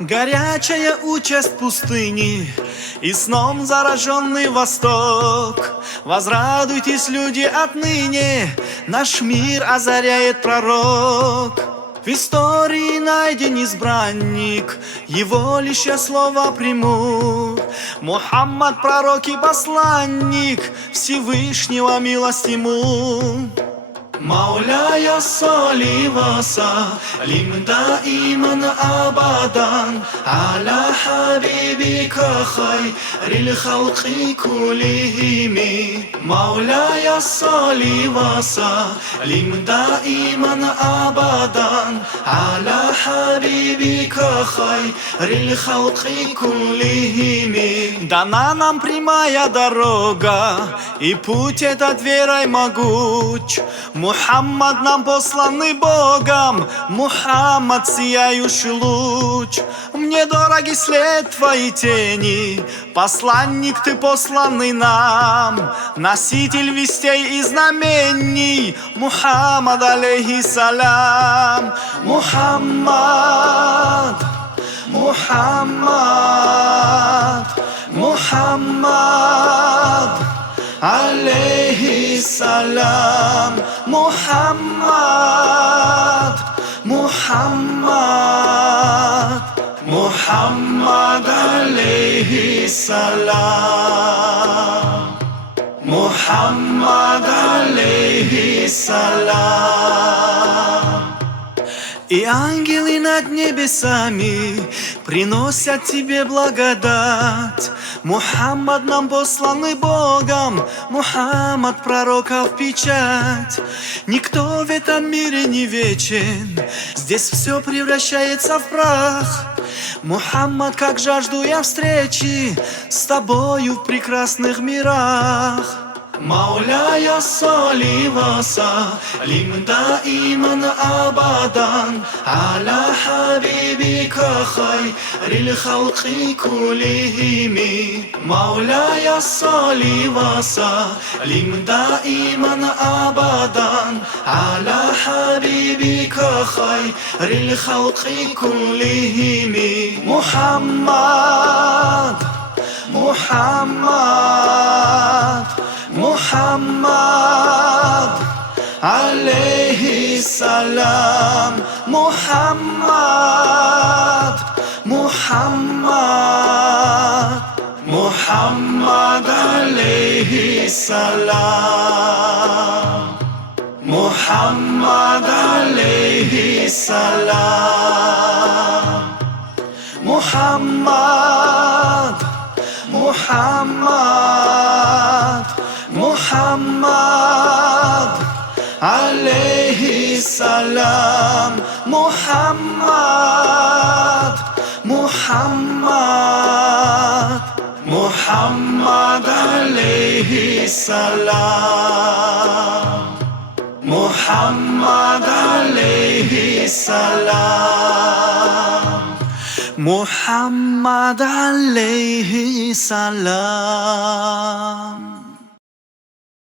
Горячая участь пустыни и сном зараженный восток. Возрадуйтесь, люди, отныне наш мир озаряет пророк. В истории найден избранник, его лишь я слово приму. Мухаммад, пророк и посланник, Всевышнего милость ему. مولاي صل وسلم دائما أبدا على حبيبك خير الخلق كلهم. مولاي صل وسلم دائما أبدا على حبيبك خير الخلق كلهم. Дана нам прямая дорога, и путь этот верой могуч. Мухаммад нам посланный Богом, Мухаммад сияющий луч. Мне дороги след твоей тени, посланник ты посланный нам, носитель вестей и знамений, Мухаммад алейхиссалям. Мухаммад, Мухаммад, Мухаммад алейхиссалям. Мухаммад, Мухаммад, Мухаммад алейхиссалям. Мухаммад алейхиссалям. И ангелы над небесами приносят тебе благодать. Мухаммад нам посланный Богом, Мухаммад пророков печать. Никто в этом мире не вечен, здесь все превращается в прах. Мухаммад, как жажду я встречи с тобою в прекрасных мирах. مولاي صل وسلم دائما أبدا على حبيبك خير الخلق كلهم. مولاي صل وسلم دائما أبدا على حبيبك خير الخلق كلهم. محمد محمد محمد عليهِسَّلام. محمد محمد محمد عليهِسَّلام. محمد عليهِسَّلام. محمد محمد محمد عليهِسَّلام. محمد محمد محمد عليهِسَّلام. محمد عليهِسَّلام. محمد عليهِسَّلام.